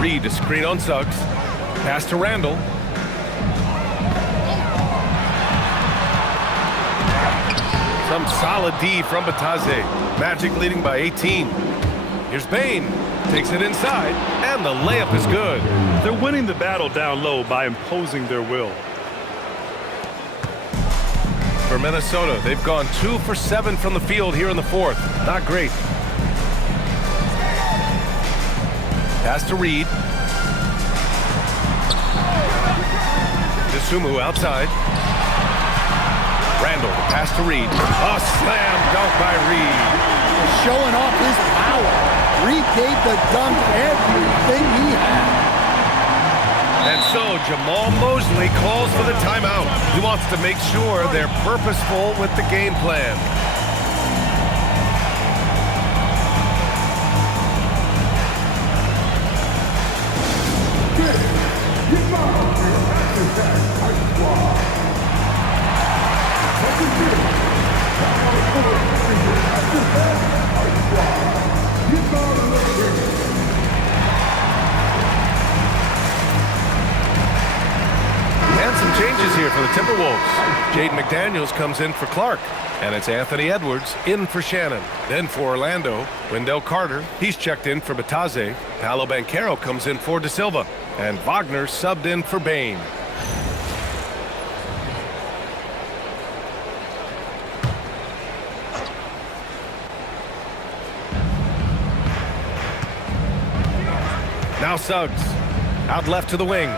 Reed to screen on Suggs. Pass to Randall. Some solid D from Batase. Magic leading by 18. Here's Bane. Takes it inside. And the layup is good. They're winning the battle down low by imposing their will. For Minnesota, they've gone 2 for 7 from the field here in the fourth. Not great. Pass to Reed. DeSumo outside. Randall, pass to Reed. A slam dunk by Reed. Showing off his power. Reed gave the dunk everything he had. And so Jamal Mosley calls for the timeout. He wants to make sure they're purposeful with the game plan. And some changes here for the Timberwolves. Jaden McDaniels comes in for Clark. And it's Anthony Edwards in for Shannon. Then for Orlando, Wendell Carter. He's checked in for Batase. Paolo Banchero comes in for De Silva. And Wagner subbed in for Bane. Now Suggs. Out left to the wing.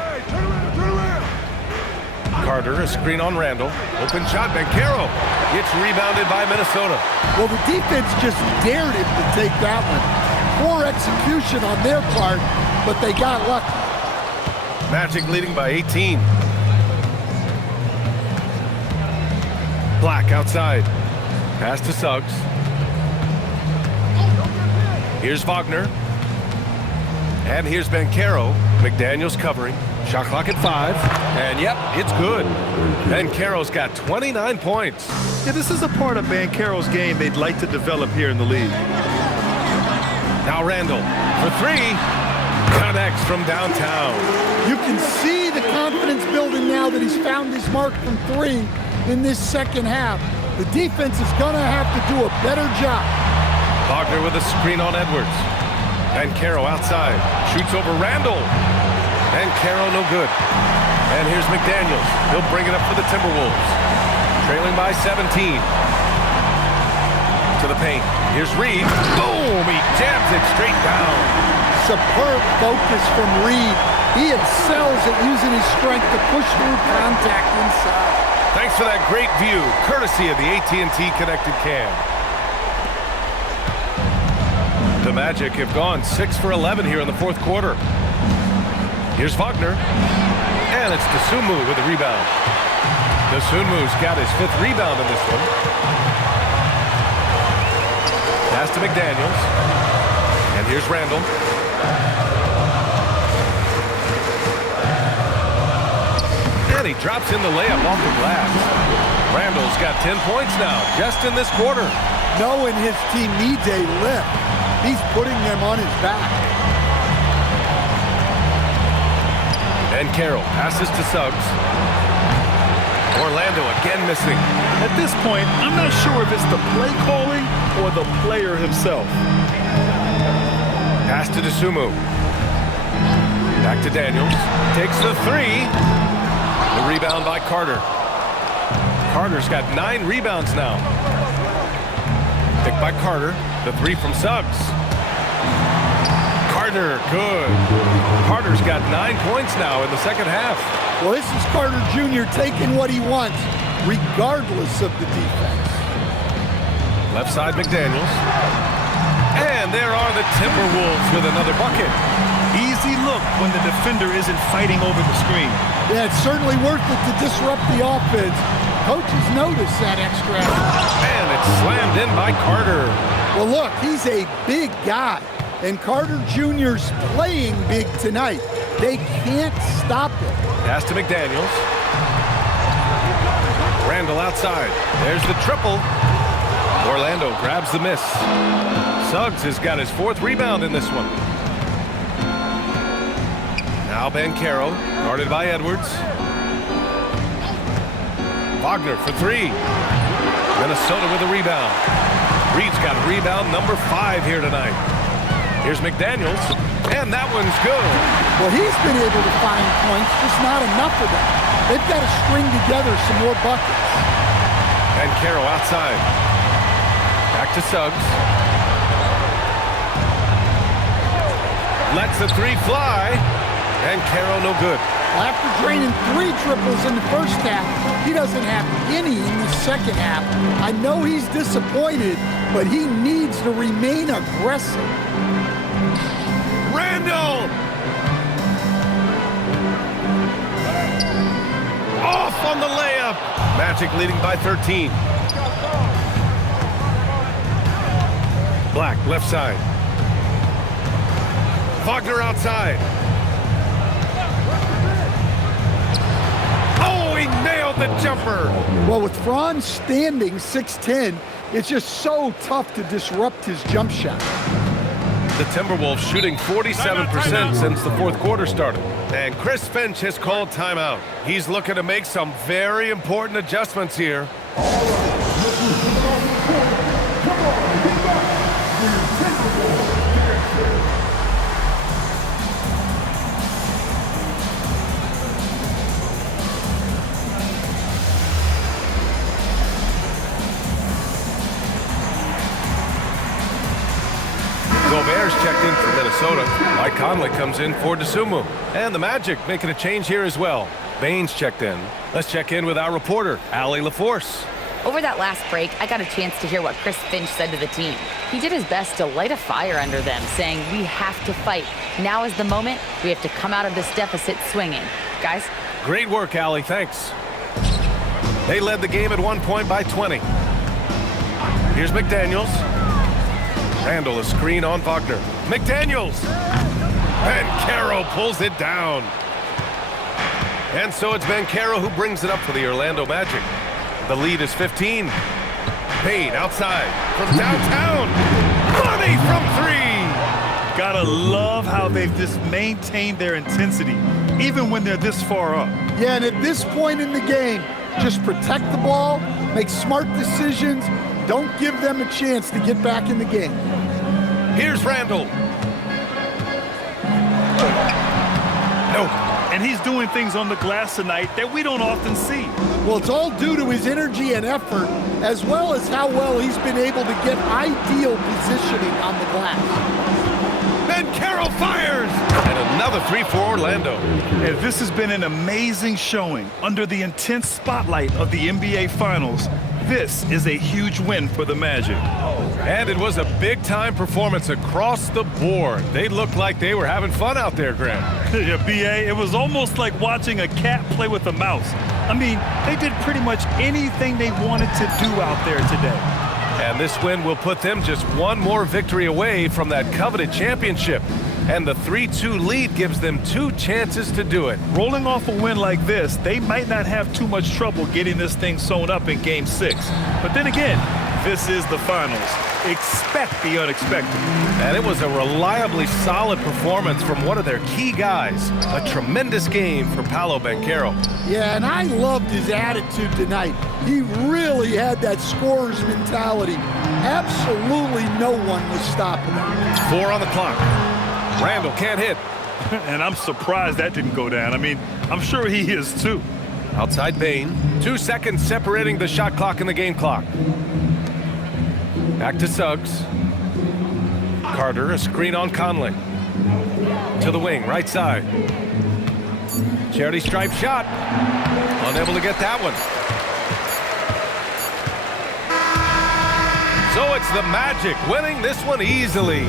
Carter, a screen on Randall. Open shot, Banchero. It's rebounded by Minnesota. Well, the defense just dared him to take that one. Poor execution on their part, but they got lucky. Magic leading by 18. Black outside. Pass to Suggs. Here's Wagner. And here's Banchero. McDaniels covering. Shot clock at 5. And yep, it's good. Banchero's got 29 points. Yeah, this is a part of Banchero's game they'd like to develop here in the league. Now Randall for 3. Connects from downtown. You can see the confidence building now that he's found his mark from 3 in this second half. The defense is going to have to do a better job. Wagner with a screen on Edwards. Banchero outside. Shoots over Randall. Banchero no good. And here's McDaniels. He'll bring it up for the Timberwolves. Trailing by 17. To the paint. Here's Reed. Boom! He jams it straight down. Superb focus from Reed. He excels at using his strength to push through contact inside. Thanks for that great view, courtesy of the AT&T Connected Cam. The Magic have gone 6 for 11 here in the fourth quarter. Here's Wagner. And it's Dosunmu with a rebound. Dosunmu's got his 5th rebound in this one. Pass to McDaniels. And here's Randall. And he drops in the layup off the glass. Randall's got 10 points now, just in this quarter. Knowing his team needs a lift, he's putting them on his back. And Carroll passes to Suggs. Orlando again missing. At this point, I'm not sure if it's the play calling or the player himself. Pass to Dosunmu. Back to Daniels. Takes the 3. The rebound by Carter. Carter's got 9 rebounds now. Picked by Carter. The 3 from Suggs. Carter, good. Carter's got 9 points now in the second half. Well, this is Carter Jr. taking what he wants, regardless of the defense. Left side, McDaniels. And there are the Timberwolves with another bucket. Easy look when the defender isn't fighting over the screen. Yeah, it's certainly worth it to disrupt the offense. Coaches notice that extra effort. And it's slammed in by Carter. Well, look, he's a big guy, and Carter Jr.'s playing big tonight. They can't stop it. Pass to McDaniels. Randall outside. There's the triple. Orlando grabs the miss. Suggs has got his 4th rebound in this one. Now Banchero, guarded by Edwards. Wagner for 3. Minnesota with a rebound. Reed's got rebound number 5 here tonight. Here's McDaniels, and that one's good. Well, he's been able to find points, just not enough of them. They've got to string together some more buckets. And Carroll outside. Back to Suggs. Lets the 3 fly. And Carroll no good. Well, after draining 3 triples in the first half, he doesn't have any in the second half. I know he's disappointed, but he needs to remain aggressive. Randall! Off on the layup. Magic leading by 13. Black, left side. Wagner outside. Oh, he nailed the jumper. Well, with Franz standing 6'10", it's just so tough to disrupt his jump shot. The Timberwolves shooting 47% since the fourth quarter started. And Chris Finch has called timeout. He's looking to make some very important adjustments here. Gobert's checked in for Minnesota. Mike Conley comes in for Dosunmu. And the Magic making a change here as well. Baines checked in. Let's check in with our reporter, Allie LaForce. Over that last break, I got a chance to hear what Chris Finch said to the team. He did his best to light a fire under them, saying, "We have to fight. Now is the moment. We have to come out of this deficit swinging." Guys? Great work, Allie. Thanks. They led the game at one point by 20. Here's McDaniels. Randall, a screen on Wagner. McDaniels! Banchero pulls it down. And so it's Banchero who brings it up for the Orlando Magic. The lead is 15. Payne outside from downtown. Money from three. Gotta love how they've just maintained their intensity, even when they're this far up. Yeah, and at this point in the game, just protect the ball, make smart decisions, don't give them a chance to get back in the game. Here's Randall. No. And he's doing things on the glass tonight that we don't often see. Well, it's all due to his energy and effort, as well as how well he's been able to get ideal positioning on the glass. Banchero fires! And another three for Orlando. And this has been an amazing showing under the intense spotlight of the NBA Finals. This is a huge win for the Magic. And it was a big-time performance across the board. They looked like they were having fun out there, Grant. Yeah, B.A., it was almost like watching a cat play with a mouse. I mean, they did pretty much anything they wanted to do out there today. And this win will put them just one more victory away from that coveted championship. And the 3-2 lead gives them 2 chances to do it. Rolling off a win like this, they might not have too much trouble getting this thing sewn up in Game 6. But then again, this is the Finals. Expect the unexpected. And it was a reliably solid performance from one of their key guys. A tremendous game for Paolo Banchero. Yeah, and I loved his attitude tonight. He really had that scorer's mentality. Absolutely no one was stopping him. 4 on the clock. Randall can't hit. And I'm surprised that didn't go down. I mean, I'm sure he is too. Outside Payne. 2 seconds separating the shot clock and the game clock. Back to Suggs. Carter, a screen on Conley. To the wing, right side. Charity stripe shot. Unable to get that one. So it's the Magic winning this one easily.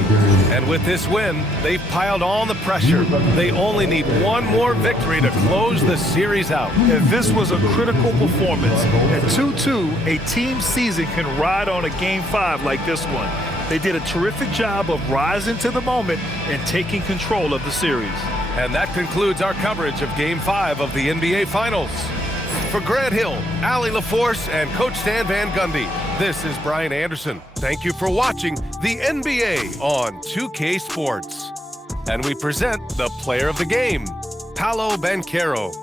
And with this win, they've piled on the pressure. They only need one more victory to close the series out. And this was a critical performance. At 2-2, a team season can ride on a Game 5 like this one. They did a terrific job of rising to the moment and taking control of the series. And that concludes our coverage of Game 5 of the NBA Finals. For Grant Hill, Allie LaForce, and Coach Stan Van Gundy, this is Brian Anderson. Thank you for watching the NBA on 2K Sports. And we present the player of the game, Paolo Banchero.